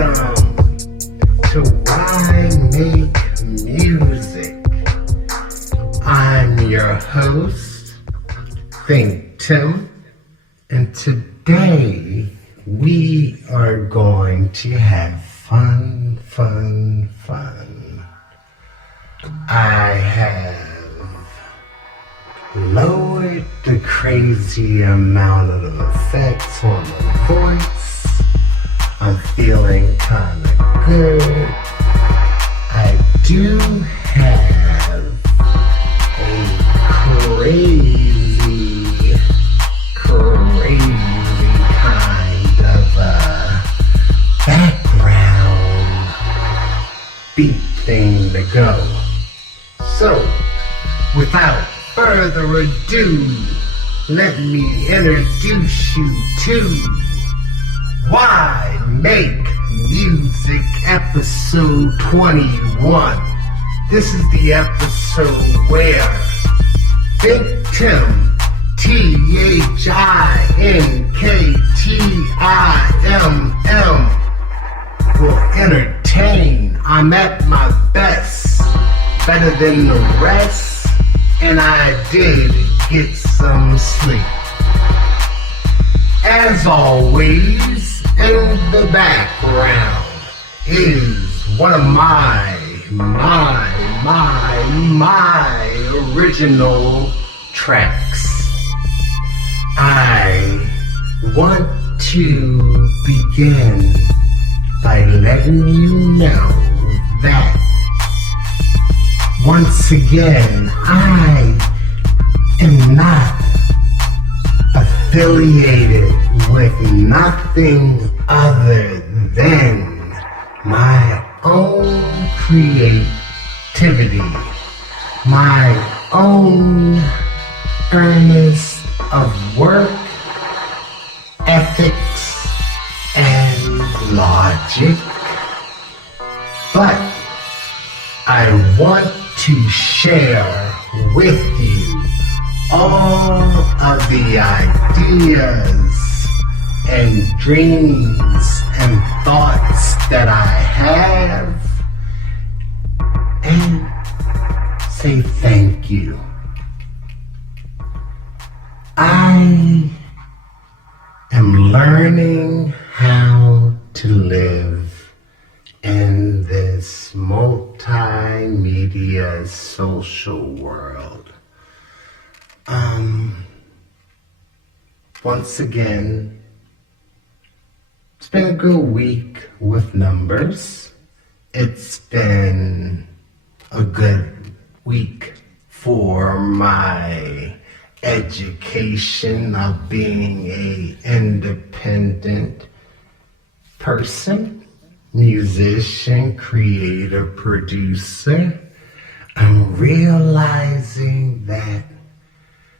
Welcome to Why Make Music. I'm your host, ThinkTimm, and today we are going to have fun. I have lowered the crazy amount of the effects on my voice. I'm feeling kind of good. I do have a crazy kind of background beat thing to go. So, without further ado, let me introduce you to Why Make Music episode 21. This is the episode where ThinkTimm, ThinkTimm, will entertain. I'm at my best, better than the rest, and I did get some sleep. As always, in the background is one of my original tracks. I want to begin by letting you know that once again, I am not affiliated with nothing other than my own creativity, my own earnest of work, ethics, and logic. But I want to share with you all of the ideas and dreams and thoughts that I have, and say thank you. I am learning how to live in this multimedia social world. Once again, it's been a good week with numbers. It's been a good week for my education of being an independent person, musician, creator, producer. I'm realizing that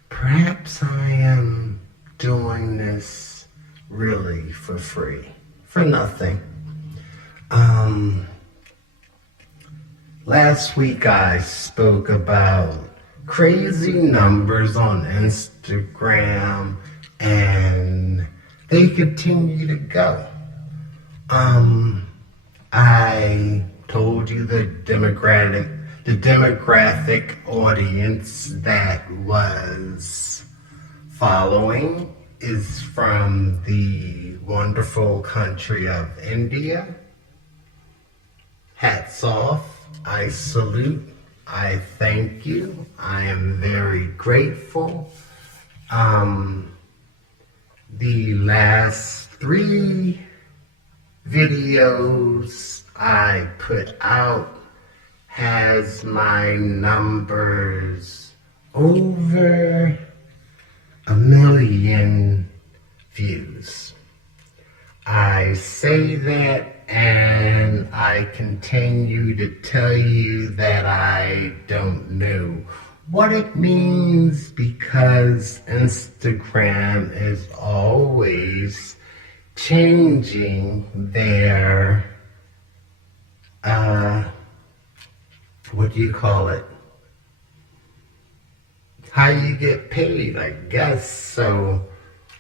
perhaps I am doing this really for free, for nothing. Last week I spoke about crazy numbers on Instagram, and they continue to go. I told you the demographic audience that was following is from the wonderful country of India. Hats off. I salute. I thank you. I am very grateful. The last 3 videos I put out has my numbers over 1 million views. I say that and I continue to tell you that I don't know what it means, because Instagram is always changing their, what do you call it? How you get paid, I guess. So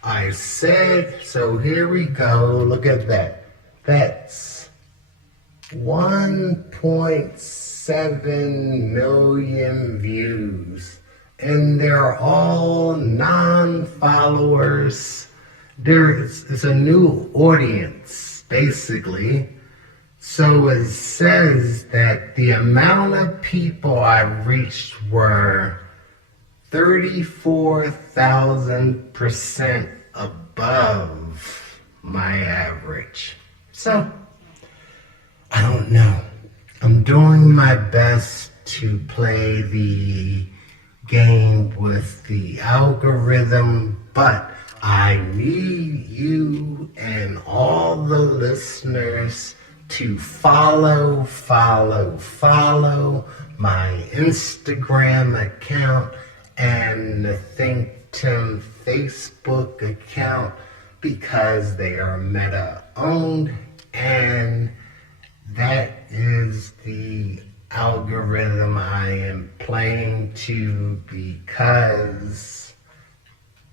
I said, so here we go. Look at that. That's 1.7 million views, and they're all non-followers. It's a new audience, basically. So it says that the amount of people I reached were 34,000% above my average. So, I don't know. I'm doing my best to play the game with the algorithm, but I need you and all the listeners to follow my Instagram account and the ThinkTimm Facebook account, because they are Meta owned, and that is the algorithm I am playing to, because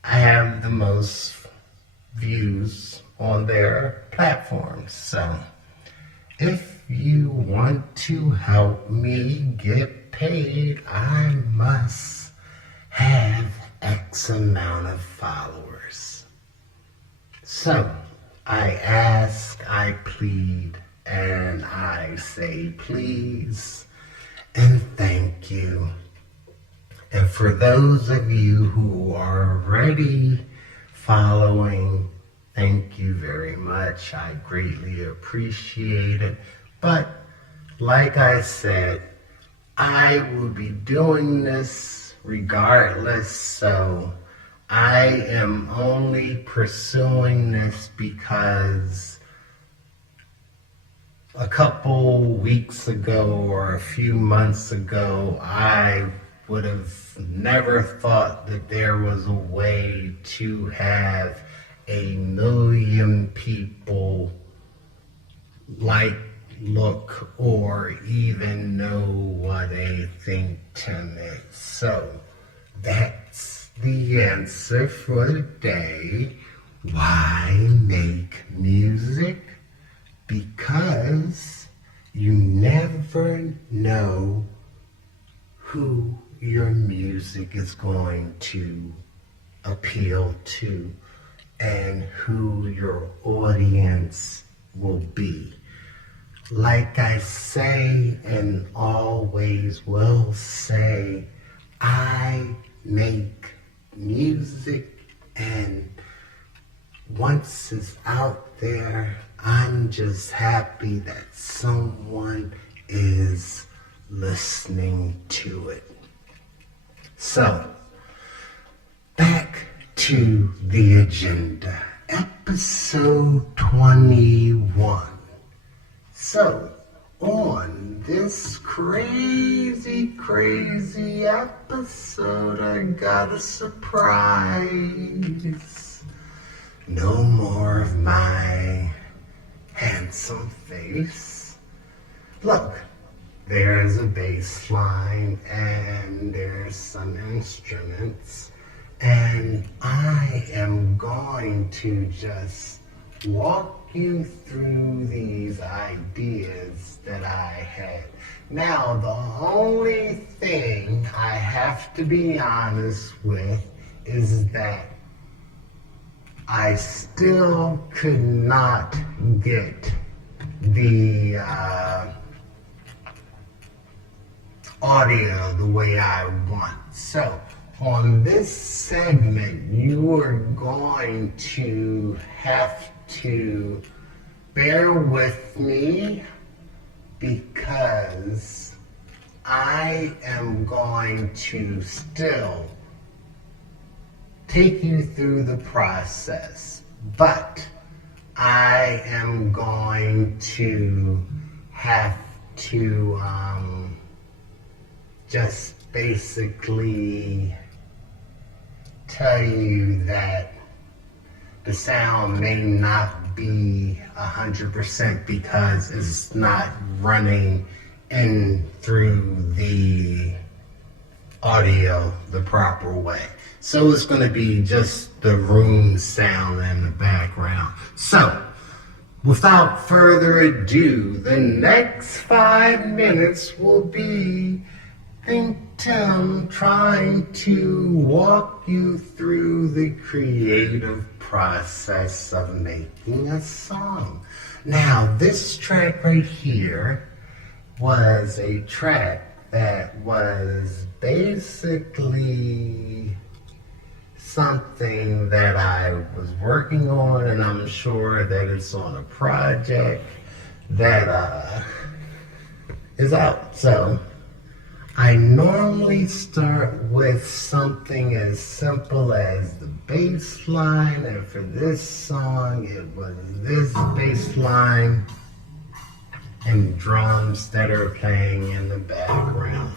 I have the most views on their platforms. So if you want to help me get paid, I must have X amount of followers. So I ask, I plead, and I say please and thank you. And for those of you who are already following, thank you very much. I greatly appreciate it. But like I said, I will be doing this regardless, so I am only pursuing this because a couple weeks ago or a few months ago, I would have never thought that there was a way to have 1 million people look, or even know what a ThinkTimm is. So that's the answer for today. Why make music? Because you never know who your music is going to appeal to and who your audience will be. Like I say and always will say, I make music, and once it's out there, I'm just happy that someone is listening to it. So, back to the agenda. Episode 21. So, on this crazy episode, I got a surprise. No more of my handsome face. Look, there's a bass line and there's some instruments, and I am going to just walk you through these ideas that I had. Now, the only thing I have to be honest with is that I still could not get the audio the way I want. So, on this segment, you are going to have to bear with me, because I am going to still take you through the process, but I am going to have to just basically tell you that the sound may not be 100% because it's not running in through the audio the proper way. So it's going to be just the room sound in the background. So Without further ado, the next 5 minutes will be ThinkTimm trying to walk you through the creative process of making a song. Now, this track right here was a track that was basically something that I was working on, and I'm sure that it's on a project that is out. So I normally start with something as simple as the bass line, and for this song it was this bass line and drums that are playing in the background.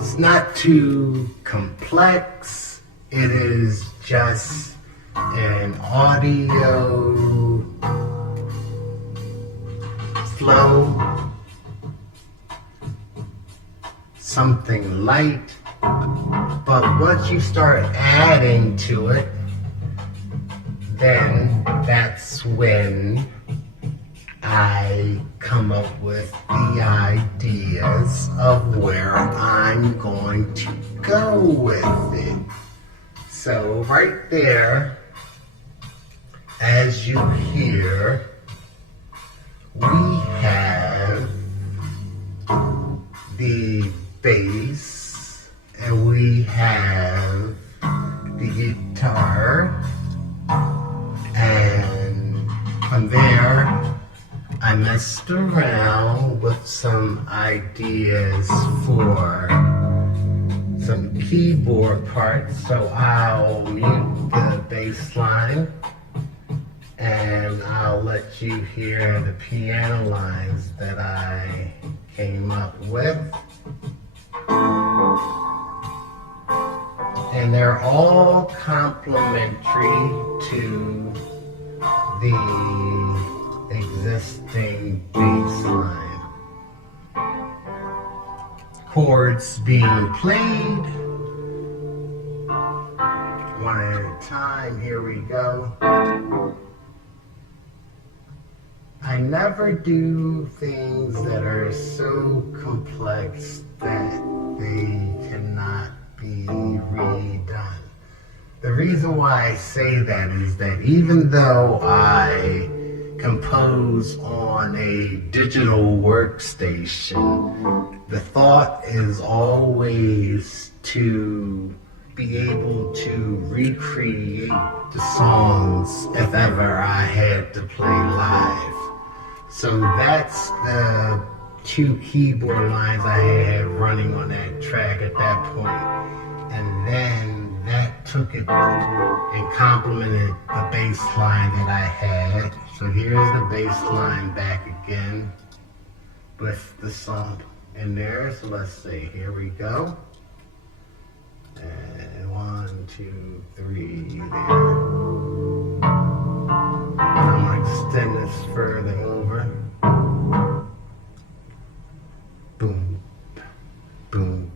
It's not too complex. It is just an audio flow, something light, but once you start adding to it, then that's when I come up with the ideas of where I'm going to go with it. So right there, as you hear, we have the bass and we have the guitar, and from there I messed around with some ideas for some keyboard parts, so I'll mute the bass line and I'll let you hear the piano lines that I came up with. And they're all complementary to the existing bass line. Chords being played one at a time. Here we go. I never do things that are so complex that they cannot be redone. The reason why I say that is that even though I compose on a digital workstation, the thought is always to be able to recreate the songs if ever I had to play live. So that's the 2 keyboard lines I had running on that track at that point. And then that took it and complemented the bass line that I had. So here's the bass line back again with the song in there. So let's see, here we go. And 1, 2, 3 there. I'm going to extend this further over. Boom, boom.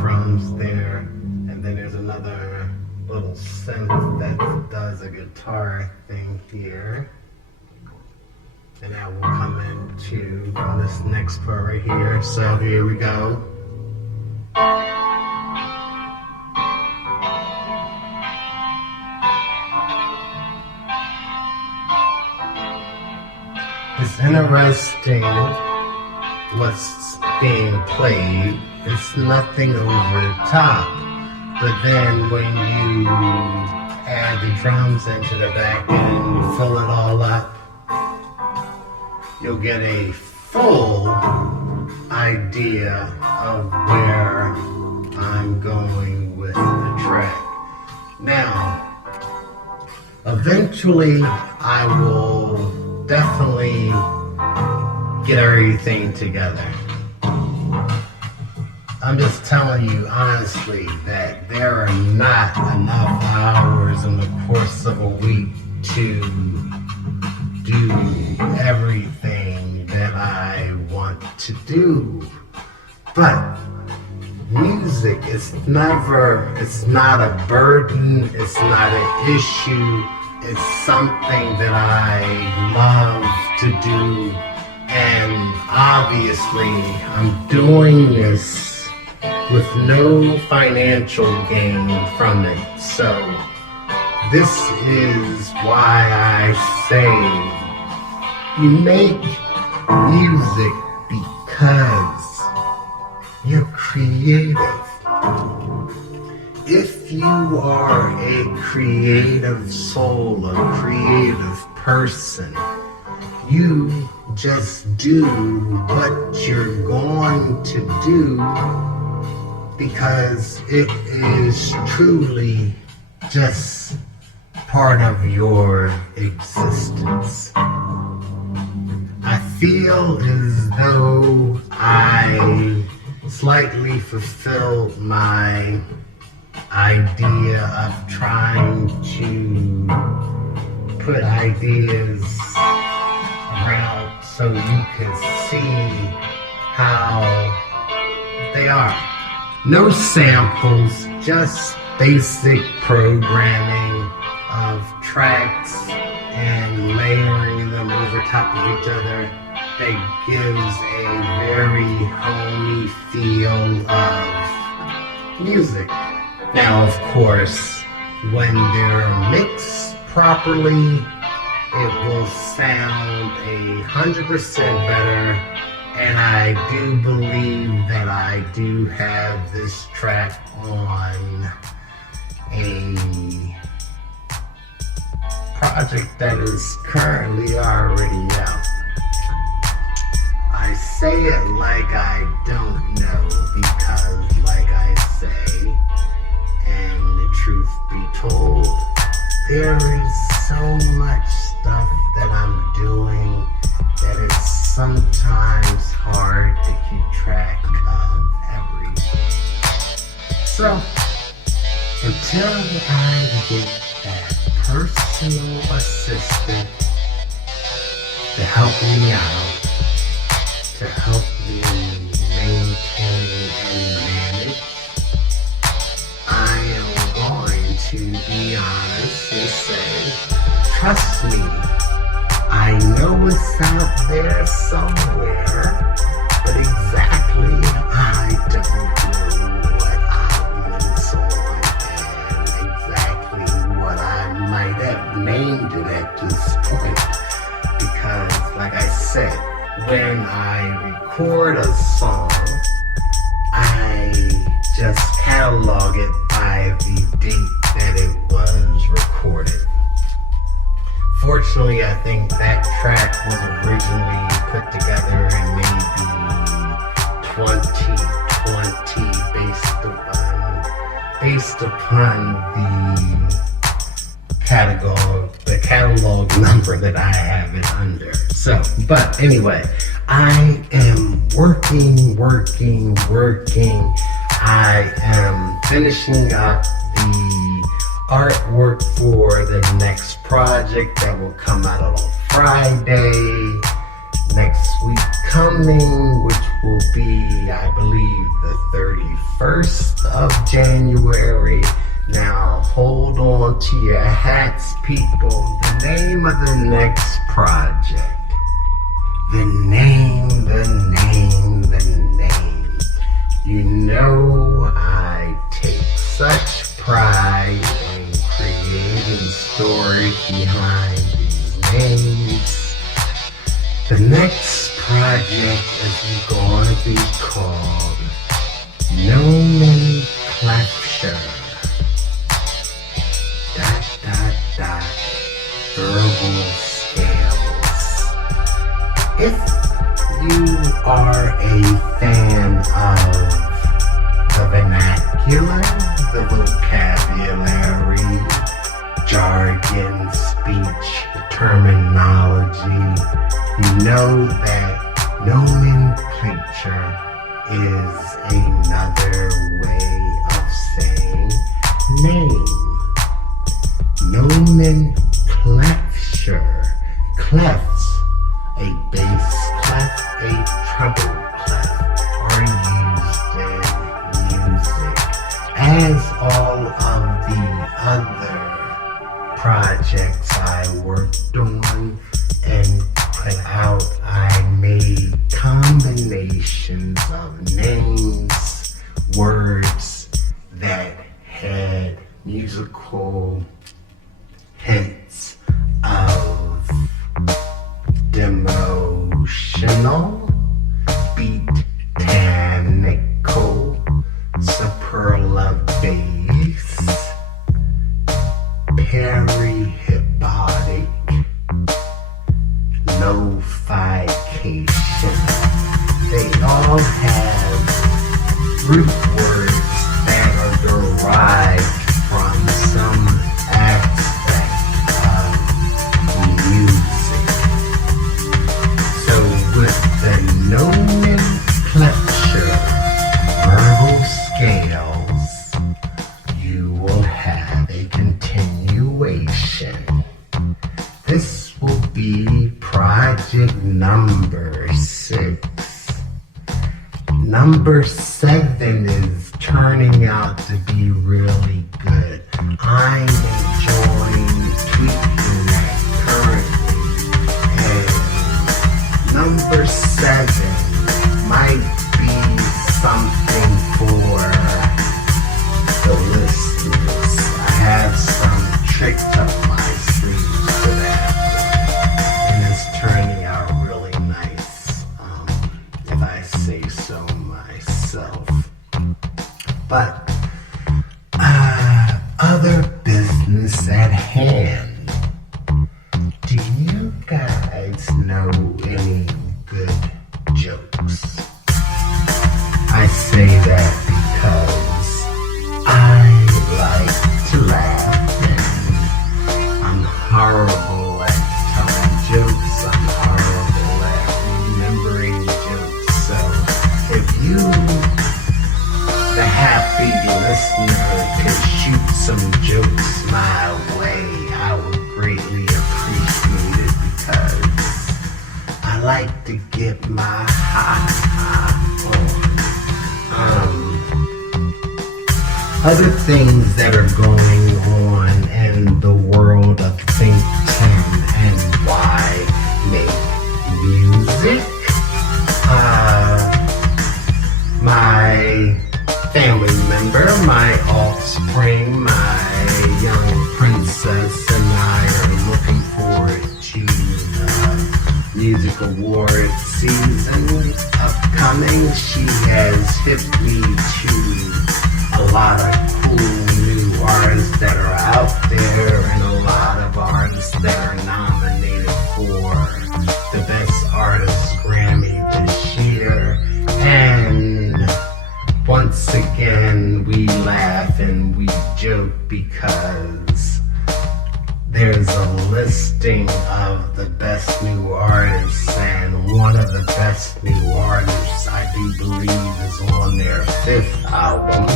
Drums there. And then there's another little synth that does a guitar thing here. And that will come into this next part right here. So here we go. It's interesting what's being played. It's nothing over the top. But then when you add the drums into the back end and you fill it all up, you'll get a full idea of where I'm going with the track. Now, eventually I will definitely get everything together. I'm just telling you honestly that there are not enough hours in the course of a week to do everything that I want to do. But music it's not a burden, it's not an issue. It's something that I love to do, and obviously I'm doing this with no financial gain from it. So this is why I say you make music because you're creative. If you are a creative soul, a creative person, you just do what you're going to do because it is truly just part of your existence. I feel as though I slightly fulfilled my idea of trying to put ideas around so you can see how they are. No samples, just basic programming of tracks and layering them over top of each other that gives a very homey feel of music. Now, of course, when they're mixed properly, it will sound 100% better, and I do believe that I do have this track on a project that is currently already out. I say it like I don't know because, like I say, and the truth be told, there is so much stuff that I'm doing that it's sometimes hard to keep track of everything. So, until I get that personal assistant to help me out, to help me maintain and manage, I am going to be honest and say, trust me, I know it's out there somewhere, but exactly I don't know what album's on and exactly what I might have named it at this point. Because, like I said, when I record a song, I just catalog it by the date that it was recorded. Fortunately, I think that track was originally put together in maybe 2020 based upon the catalog number that I have it under. So, but anyway, I am working. I am finishing up the artwork for the next project that will come out on Friday next week coming, which will be, I believe, the 31st of January. Now, hold on to your hats, people. The name of the next project. The name. You know I take such pride in creating stories behind these names. The next project is going to be called NomenClefture Verbal Scales. If you are a fan of the vernacular, the vocabulary, jargon, speech, terminology, you know that nomenclature is another way of saying name. Nomenclefture. Clefts, a bass clef, a treble clef, are used in music projects I worked on and put out. I made combinations of names, words that had musical hints of demotional, beatanical, superlabass, perihypnotic, lo-fication. They all have root words that are derived from some aspect of music. So with the NomenClefture Verbal Scales, you will have a continuation. This will be project number 6. Number 7 is turning out to be really good. I'm enjoying tweaking that currently. And number 7 might be something for the listeners. I have some tricks up my sleeves for that. And it's turning out really nice, if I say so myself. But other business at hand. Do you guys know any good jokes? I say that because I like to laugh, and I'm horrible at telling jokes. I'm horrible at remembering jokes. So if you, the happy listener, could shoot some jokes my way, I would greatly appreciate it, because I like to get my ha-ha on. Other things that are going on in the world of ThinkTimm and why make music. My family member, my offspring, my young princess, and I are looking forward to the music award season upcoming. She has hit me to a lot of cool new artists that are out there, and a lot of artists that are nominated for the Best Artist Grammy this year. And once again, we laugh and we joke because there's a listing of the best new artists, and one of the best new artists, I do believe, is on their 5th album.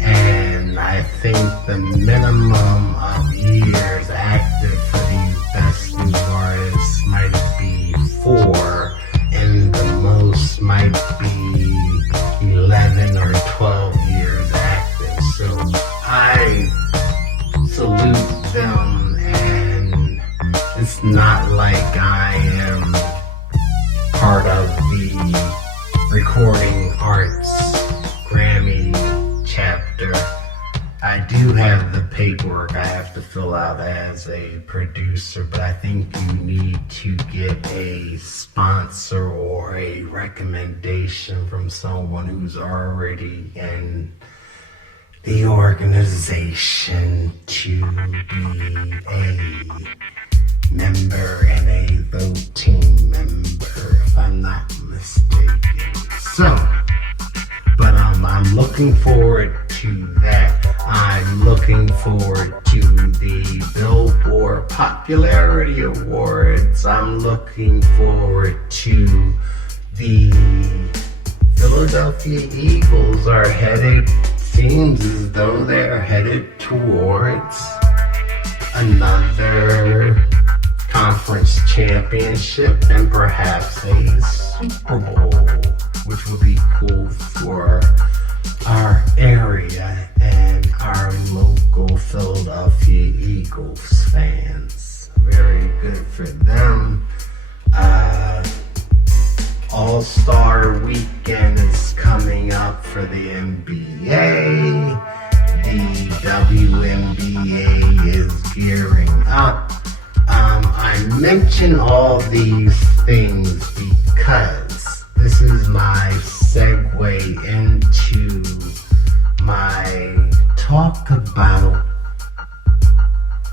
And I think the minimum of years active for these best new artists might be 4, and the most might be 11 or 12 years active. So I salute them, and it's not like I am part of the recording arts Grammy chapter. I do have the paperwork I have to fill out as a producer, but I think you need to get a sponsor or a recommendation from someone who's already in the organization to be a member and a voting member, if I'm not mistaken. So, but I'm looking forward to that. I'm looking forward to the Billboard Popularity Awards. I'm looking forward to the Philadelphia Eagles are headed, seems as though they're headed towards another conference championship and perhaps a Super Bowl, which will be cool for our area and our local Philadelphia Eagles fans. Very good for them. All-Star Weekend is coming up for the NBA. The WNBA is gearing up. I mention all these things because this is my segue into my talk about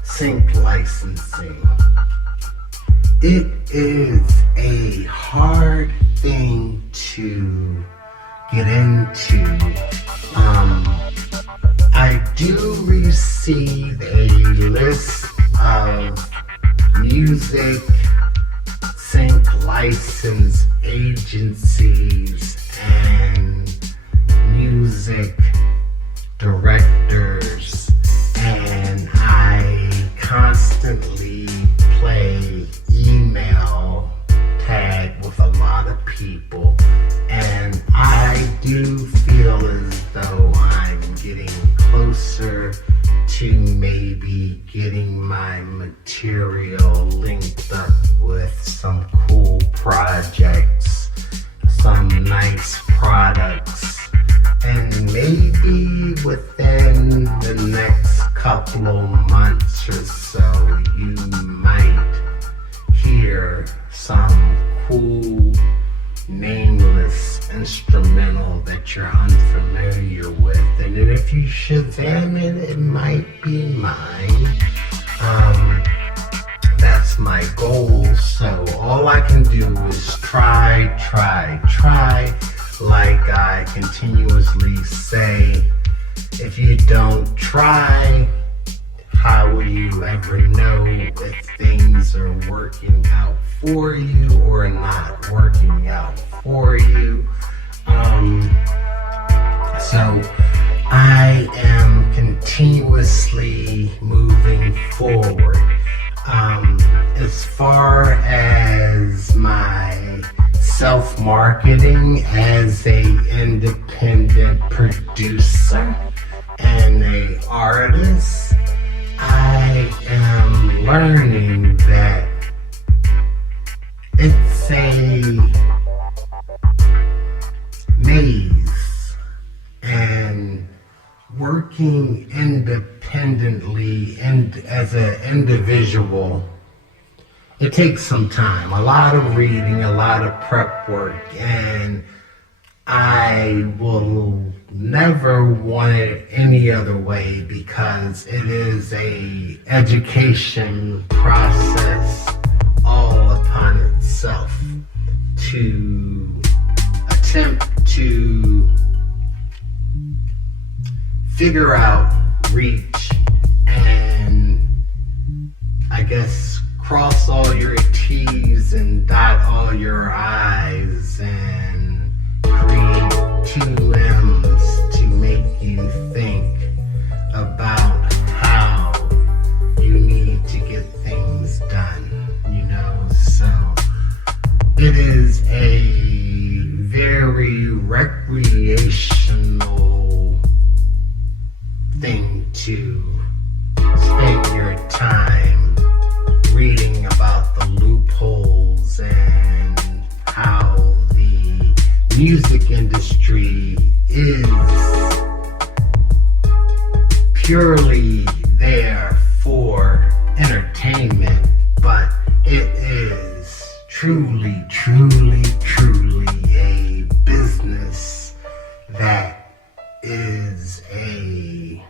sync licensing. It is a hard thing to get into. I do receive a list of music sync license agencies and music directors, and I constantly play email tag with a lot of people, and I do feel as though I'm getting closer to maybe getting my material linked up with some cool projects, some nice products, and maybe within the next couple of months or so you might hear some cool nameless instrumental that you're unfamiliar with, and then if you Shazam it, it might be mine. That's my goal. So all I can do is try. Like I continuously say, if you don't try, how will you ever know if things are working out for you or not working out for you? So I am continuously moving forward. As far as my self-marketing as a independent producer and a artist, I am learning that it's a maze, and working independently and as an individual, it takes some time, a lot of reading, a lot of prep work, and I will never want it any other way because it is a education process all upon itself to attempt to figure out, reach, and I guess cross all your T's and dot all your I's and create 2 M's to make you think about how you need to get things done, you know. So it is a very recreational thing to spend your time reading about the loopholes and how the music industry is purely there for entertainment, but it is truly a business that is a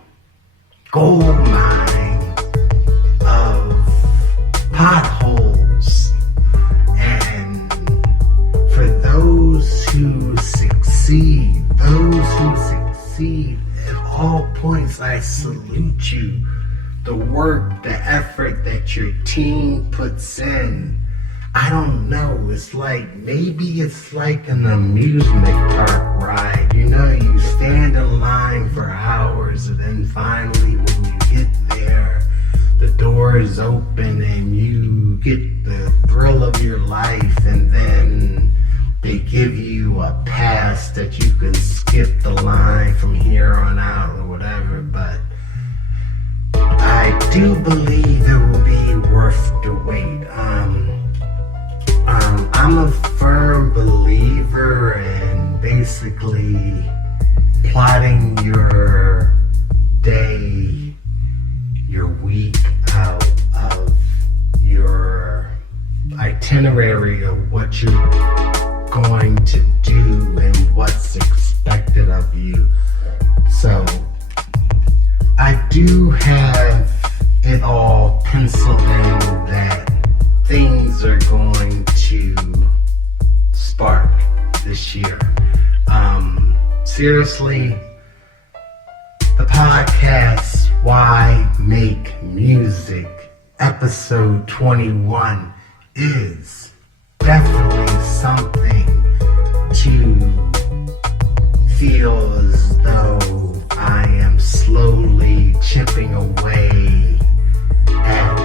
gold mine of potholes, and for those who succeed at all points, I salute you. The work, the effort that your team puts in, I don't know, it's like, maybe it's like an amusement park ride, you know, you stand in line for hours and then finally when you get there, the door is open and you get the thrill of your life, and then they give you a pass that you can skip the line from here on out or whatever, but I do believe it will be worth the wait. I'm a firm believer in basically plotting your day, your week out of your itinerary of what you're going to do and what's expected of you. So I do have it all penciled in that things are going to spark this year. Seriously, the podcast Why Make Music episode 21 is definitely something to feel as though I am slowly chipping away at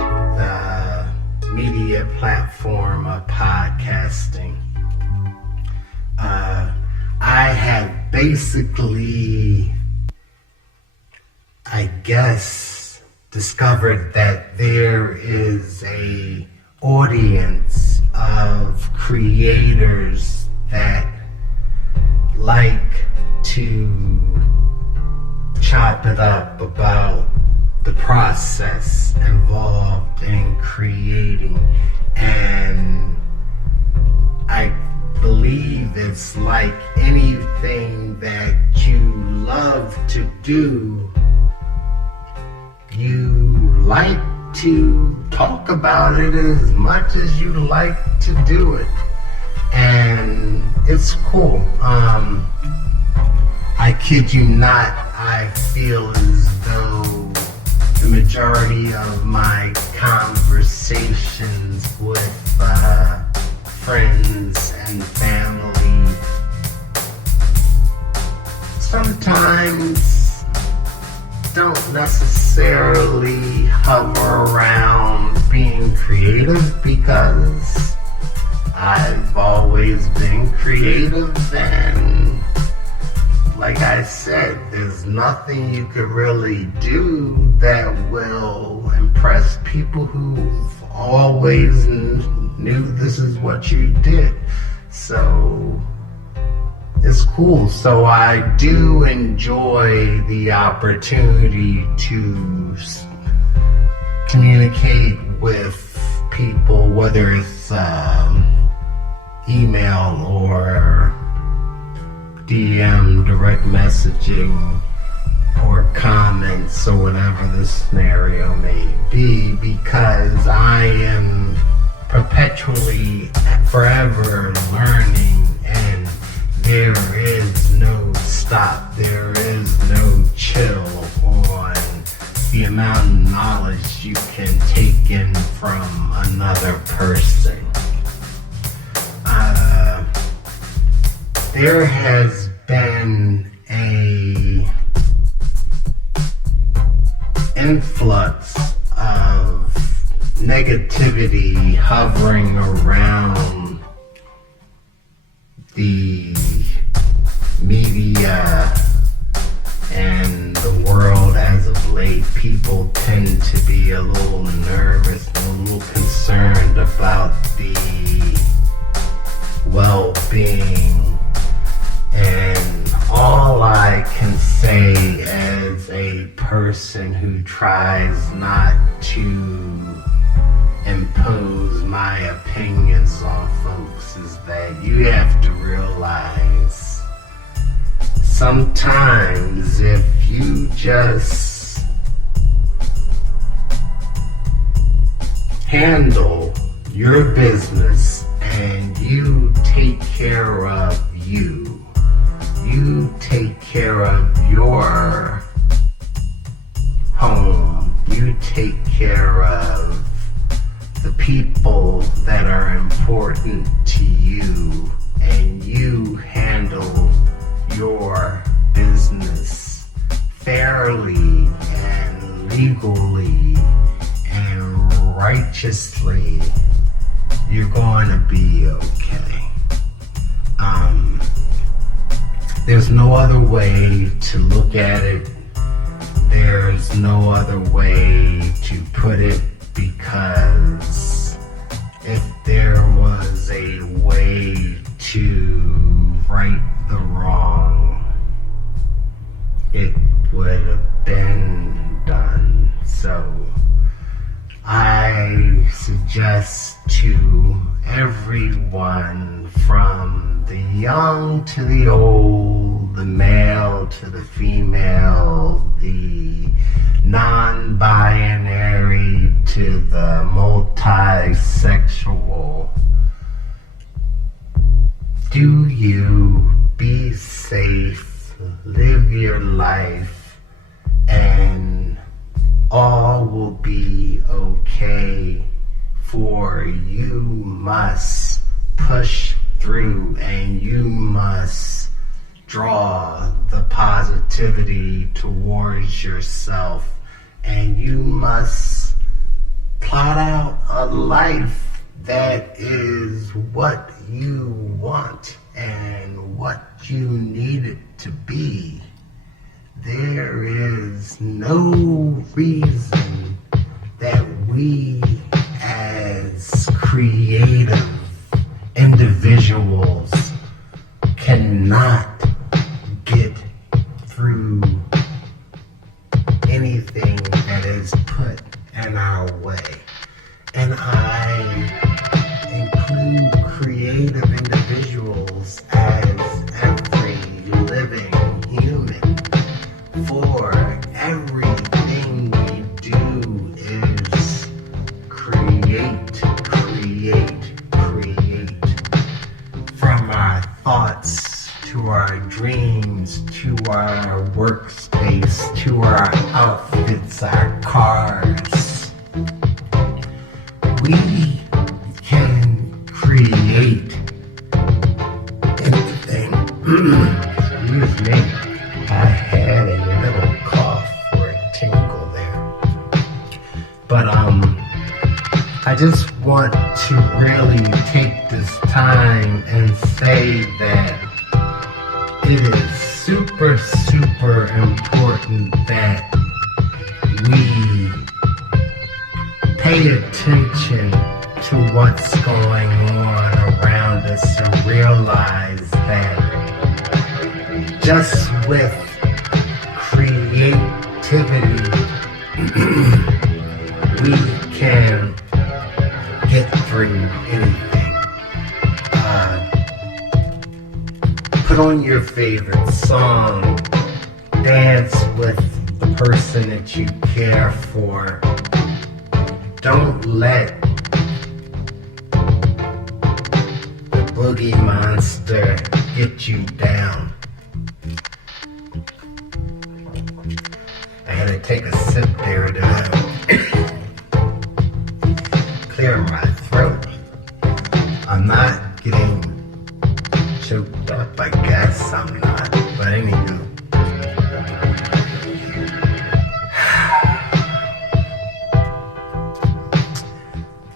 the media platform of podcasting. I have basically, I guess, discovered that there is a audience of creators that like to chop it up about the process involved in creating, and I believe it's like anything that you love to do, you like to talk about it as much as you like to do it, and it's cool. I kid you not, I feel as though the majority of my conversations with friends and family sometimes don't necessarily hover around being creative, because I've always been creative, and like I said, there's nothing you could really do that will impress people who've always knew this is what you did. So it's cool. So I do enjoy the opportunity to communicate with people, whether it's email or DM, direct messaging, or comments, or whatever the scenario may be, because I am perpetually, forever learning, and there is no stop, there is no chill on the amount of knowledge you can take in from another person. There has been a influx of negativity hovering around the media and the world as of late. People tend to be a little nervous and a little concerned about the well-being. And all I can say as a person who tries not to impose my opinions on folks is that you have to realize sometimes if you just handle your business and you take care of you take care of your home, you take care of the people that are important to you, and you handle your business fairly and legally and righteously, you're going to be okay. There's no other way to look at it. There's no other way to put it, because if there was a way to right the wrong, it would have been done. So I suggest to everyone, from the young to the old, the male to the female, the non-binary to the multisexual, do you be safe, live your life, and all will be okay, for you must push through and you must draw the positivity towards yourself, and you must plot out a life that is what you want and what you need it to be. There is no reason that we as creative individuals cannot get through anything that is put in our way. And I include creative individuals as every living human. For everything we do is create. From our thoughts, to our dreams, to our workspace, to our outfits, our cars. We can create anything. Excuse me. I had a little cough or a tinkle there. But I just want to really take this time and say that it is super, super important that we pay attention to what's going on around us and realize that just with creativity we can get through anything. Put on your favorite song, dance with the person that you care for. Don't let the boogie monster get you down. I had to take a sip there to clear my throat. I'm not getting choked up, I guess I'm not, but anywho.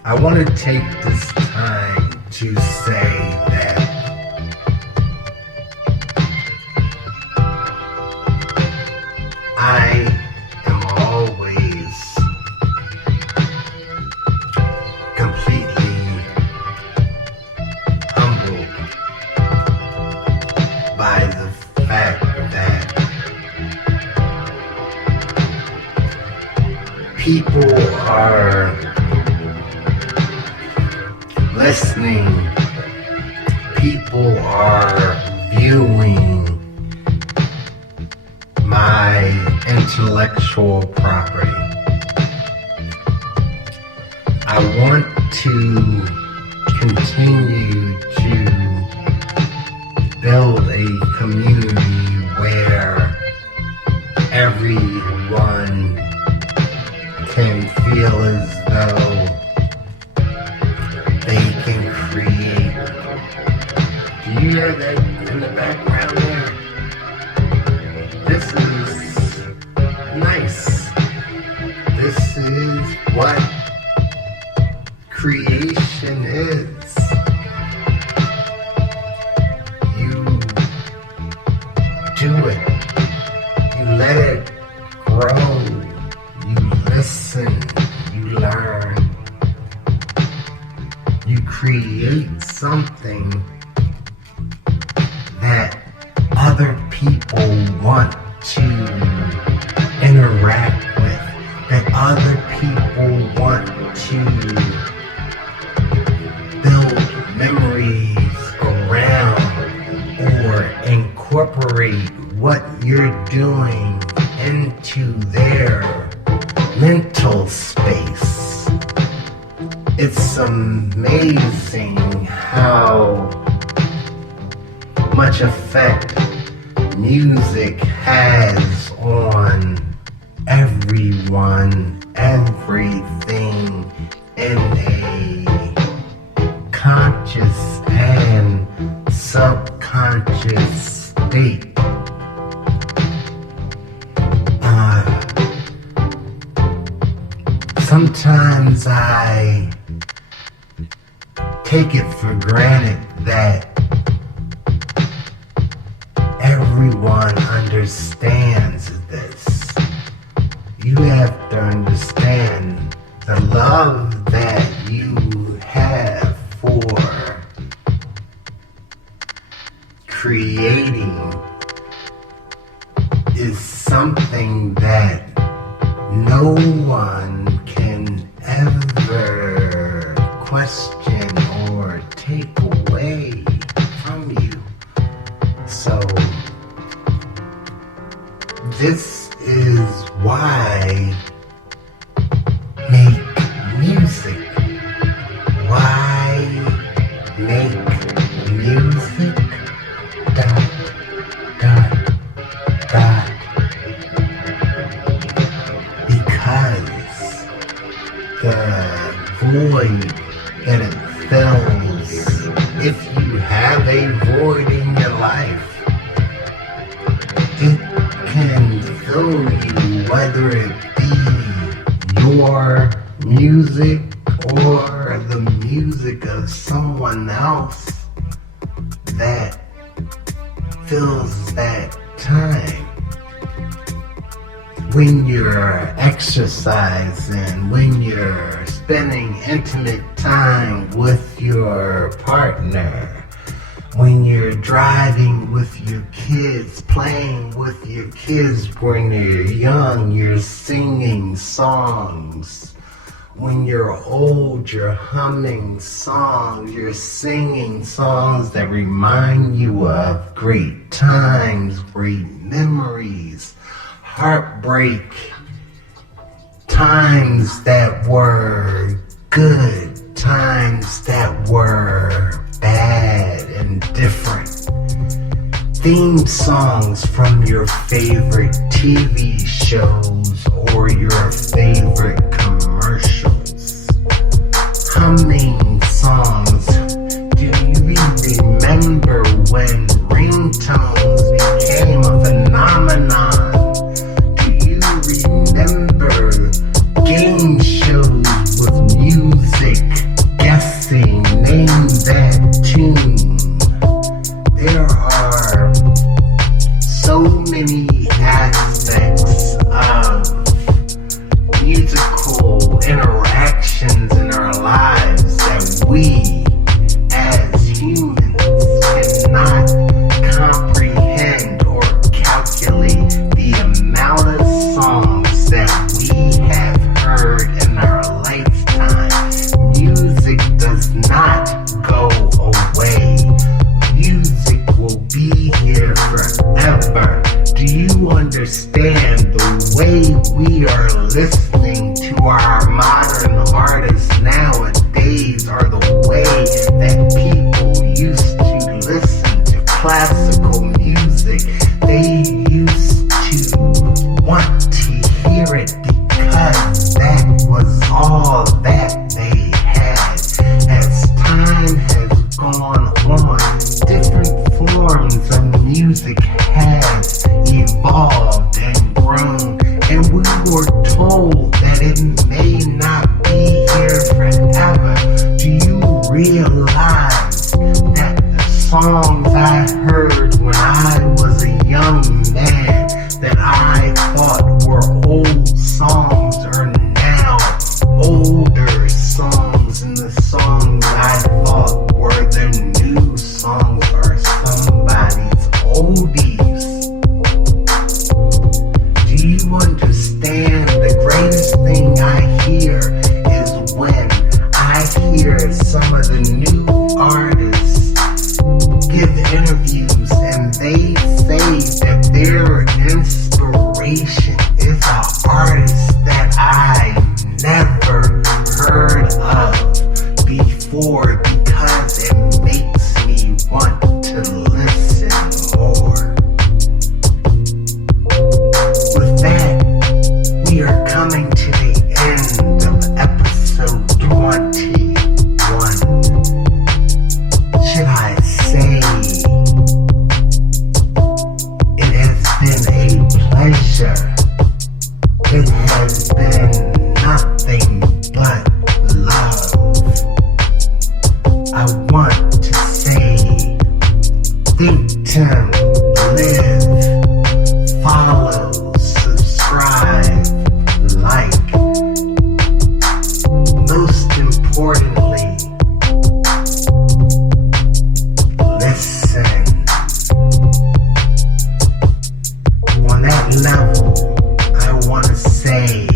I want to take this time to say that I am always completely humbled by the fact that people are listening, people are viewing my intellectual property. I want to continue to build a community where everyone can feel as though they can create. Do you hear that in the background there? This is nice. This is what creation is. create something that other people want to interact with, that other people want to build memories around or incorporate what you're doing into their mental space. It's amazing how much effect music has on everyone, everything in a conscious and subconscious state. Sometimes I take it for granted that everyone understands this. You have to understand the love that you have for creating is something that no one can ever question or take away from you. So this is why make music. Why make music? Dot, dot, dot. Because the void that it fills, if you have a void in your life, it can fill you, whether it be your music or the music of someone else that fills that time. When you're exercising, when you're spending intimate time with your partner, when you're driving with your kids, playing with your kids when they're young, you're singing songs. When you're old, you're humming songs, you're singing songs that remind you of great times, great memories, heartbreak, times that were good, times that were bad and different. Theme songs from your favorite TV shows or your favorite commercials. Humming songs. Do you remember when ringtones became a phenomenon? Remember game shows with music, guessing, name that tune. There are so many aspects of musical interactions in our lives that of the new artists give interviews and they say that their inspiration is an artist that I never heard of before because it makes me want to listen more. With that, we are coming to the end of episode 21. Should I say, it has been a pleasure. It has been nothing but love. I want to say, ThinkTimm, live, follow, subscribe, like. Most importantly, listen. On that level, I want to say,